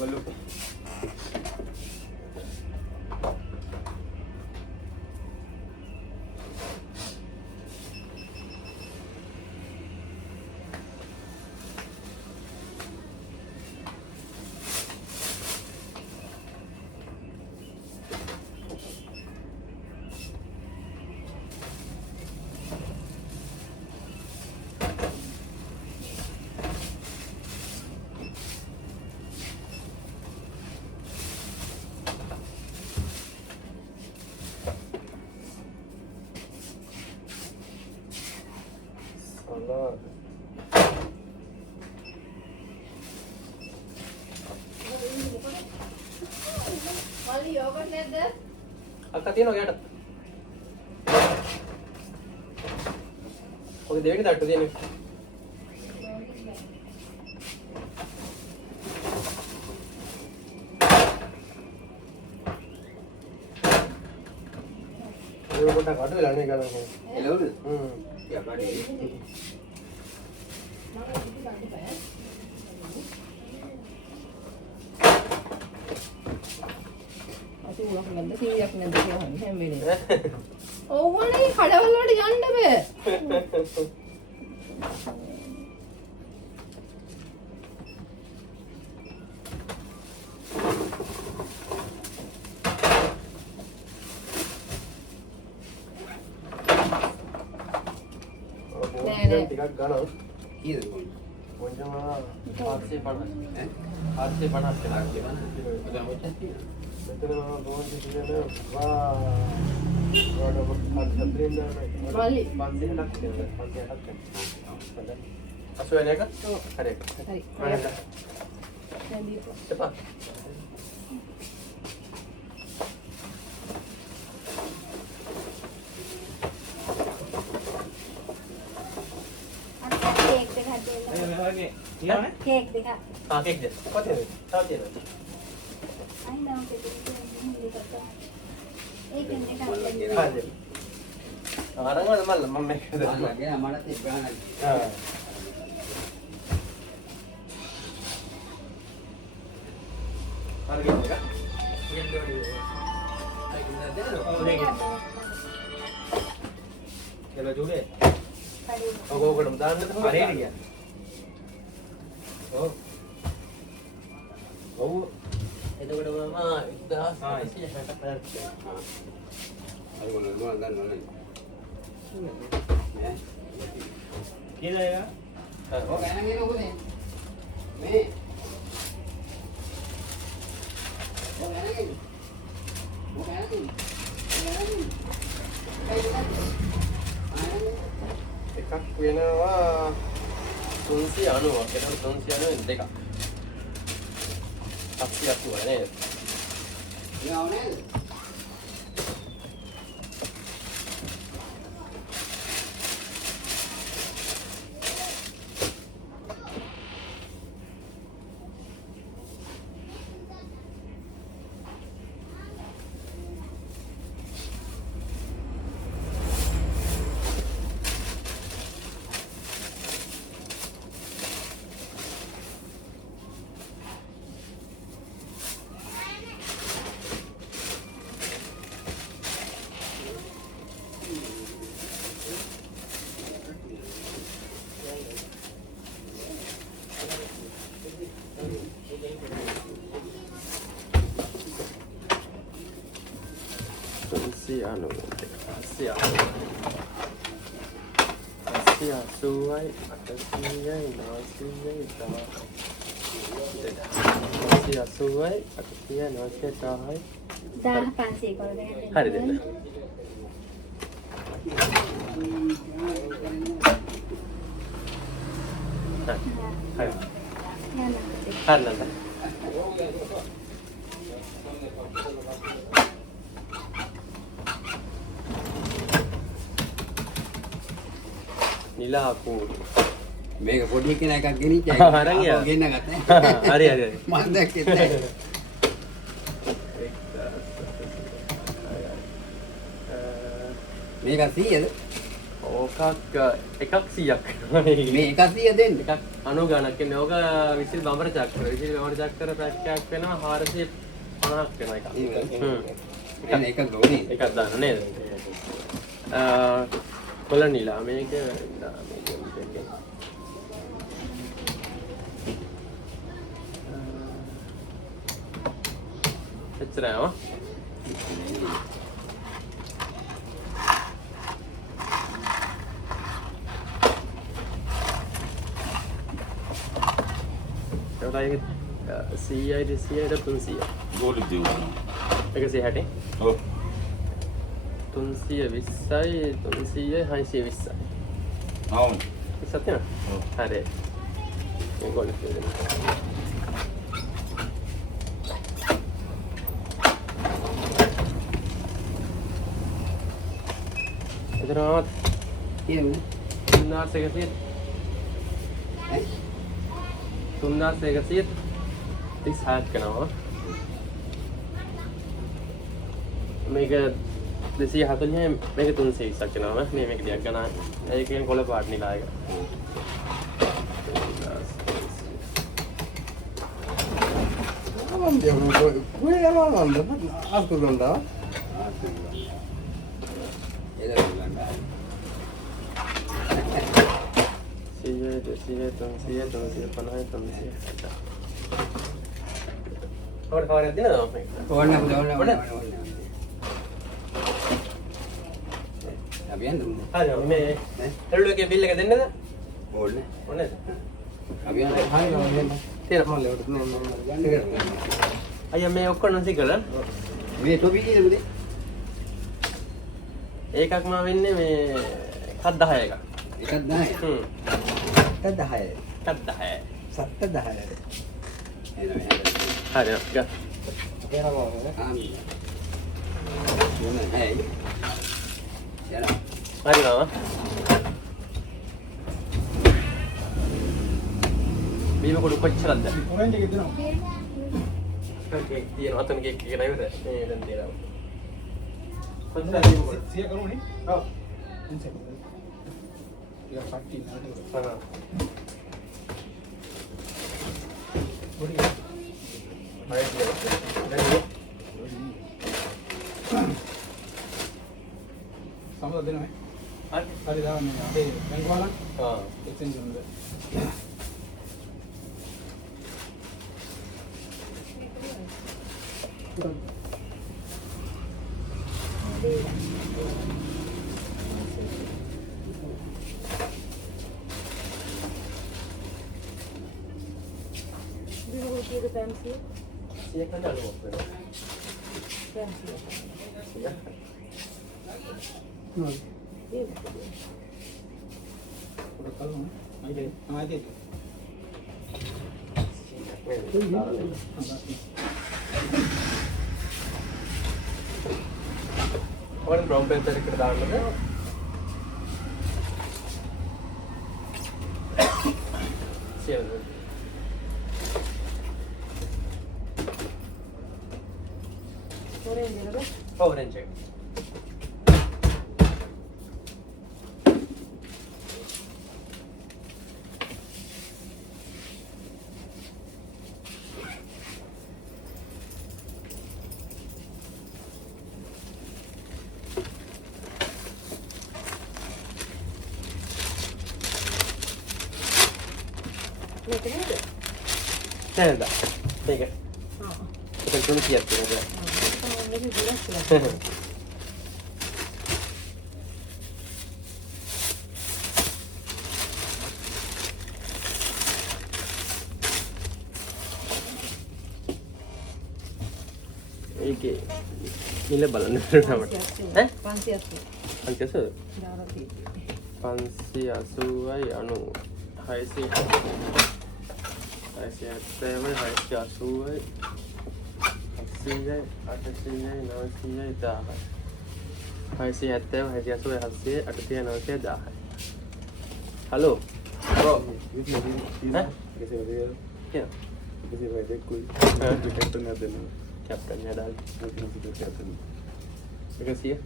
වලු. Mali yogurt නැද්ද? අක්කා තියෙනවා ගෑට. ඔක දෙවෙනි තට්ටු තියෙන්නේ. ඒක පොඩ්ඩක් අඩු වෙලා නේ ගලනවා. එළවලු. යා බඩේ. අපි උලක් නැද්ද 100ක් නැද්ද කියලා හැම වෙලේම. ඕවනේ කඩවල වලට යන්න බෑ. ටිකක් ගන්නවා. කීයද? මොන්ජම 450. 450 කියලා. මෙතන බෝන්ජි කියන්නේ වා මල්ලි 500ක් තියෙනවා. 500ක්. අසුවැලේක? හරි. හරි. දැන් දීපුවා. එපා. කේක් දෙකක්. ආ කේක් දෙක. කොතනද? තාම තියෙනවා. අයිනෝ කේක් දෙකක්. ඒකෙන් එකක්. හරි. අරගෙන මල්ල මම මේක දාලා. මල්ලගේ අමරත් එක්ක ගහනවා. ආ. හරි ගියා. කියලා ජුලේ. ඔකෝකටම දාන්න තමයි හරියට ගියා. ඔව්. ඔව්. එතකොට මම 1060ක් අර මොනවද ගන්නවද? නේ? කියලා එක. ඔය ගණන් ගේන උනේ. මේ. ඔය ගණන් ගේන. ඔය ගණන් ගේන. එකක් වෙනවා 390ක්. ඒක 390 දෙකක්. 780 නේද? යවනේ. හරි දෙන්න. හරි. හරි නේද? නිලාපු මේක පොඩි කෙනා එකක් ගෙනිච්චා. අරන් ගියා. ගෙන්න ගත්තා. හරි හරි. මම දැක්කේ නැහැ. මේක 100ද? ඕකක් එකක් 100ක් වෙනවා මේ 100 දෙන්න. එකක් 90 ගණක් එන්නේ. ඕක විසිල් බඹර චක්‍ර. විසිල් බඹර චක්‍ර පැක් එකක් වෙනවා 450ක් වෙනවා එකක්. එන්න එකක් ගොනේ. එකක් දාන්න නේද? කොළ නිලා මේක එච්චරයි ආ. ඒකයි 100යි 300 ගෝලි දියුණා. 160 ඔව්. 320යි 620යි ආව්. සත්‍යන හරි මේ ගොල්ල දෙන්න එතරම්වත් කියන්නේ 3100 3136ක් කරනවා මේක 240යි මේක 320ක් කරනවා මේක ටිකක් ගණන් ඒකෙන් කොළ පාට නිලා එක Aman dia gue emang dapat aku ronda. ඒක ගන්න. 100 200 300 350 360 කවරක් දිනද මේක ඕන්න ඕන්න. අපි යන්න. හරි මේ එළුව එකේ බිල් එක දෙන්නද ඕන්න. ඕනේද අපි යන්න. Hai orang තියෙන mau lewat nih. අයියා මේ ඔක්කොම නොසිකල මේ ටොපි කීයද පුතේ? ඒකක් මා වෙන්නේ මේ එකක් 10 එකක් එකක් 10. Ada hai. එකක් 10 Satu dah hai. එනවා. හරි ගා Kira mau. ආමි. මොන හැයි? යනවා. හරි නම බීම කොට කොච්චරද Orang jadi tu. කේක් තියෙන අතන කේක් එක නේද මේ දැන් තියෙනවා කොච්චරද බීම කොට Siap kamu ni? Oh. Ini. Ya pasti nanti. හා Boleh. හරි දැන් Sama ada ni. හරි Ada dah ni. Ada bengkuala. හා Extension ni. සියයක් නෑ අලුවක් වෙනවා සියක් Udah kalau ni. Ada. Ada. ඔන්න බ්‍රවුන් පෙන්සර් එකට දාන්නද සියද ඔරෙන්ජ් එක නේද ඒක ඒක තුන කීයක් තියෙනවද ඒකේ මිල බලන්න නමට ඈ 580 580 දාලා තියෙන්නේ 580යි 90 670යි 880යි 800යි 900යි 1000යි 670 780 hello bro Ini ni. Hah? Kasi ada. කියන Kasi ada kuy. Hah? Captain ada ni. Captain යදාල් Mungkin kita captain. 100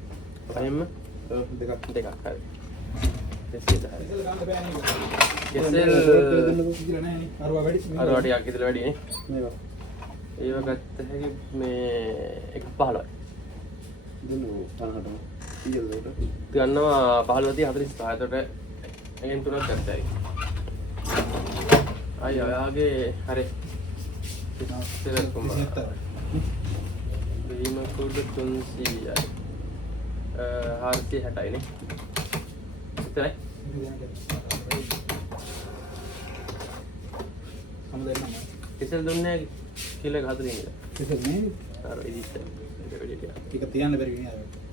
පහෙන්ම Dekat. දෙකක් හරි 210. ඉතින් ගන්න බෑ නේද? කෙසෙල් කියලා නැහැ නේ. අරවා වැඩි. අර වටියක් ඉතල වැඩි නේ. මේවා. ඒව ගත්ත හැකි මේ 1.15යි. දුන්නු 50ට. ඊයලට. ගන්නවා 15 45. එතකොට එකෙන් තුනක් ගත්තයි. අය ඔයාගේ හරි. ඉතින් කොහොමද? බීම කුඩ 300යි. 460යි නේ. එතනයි. සමදෙන්න මම. කෙසෙල් දුන්නේ කිලෝ 40 ඉඳලා. ඉතින් මේ අර ඉදිස්ස. ටික තියන්න බැරි විදියට.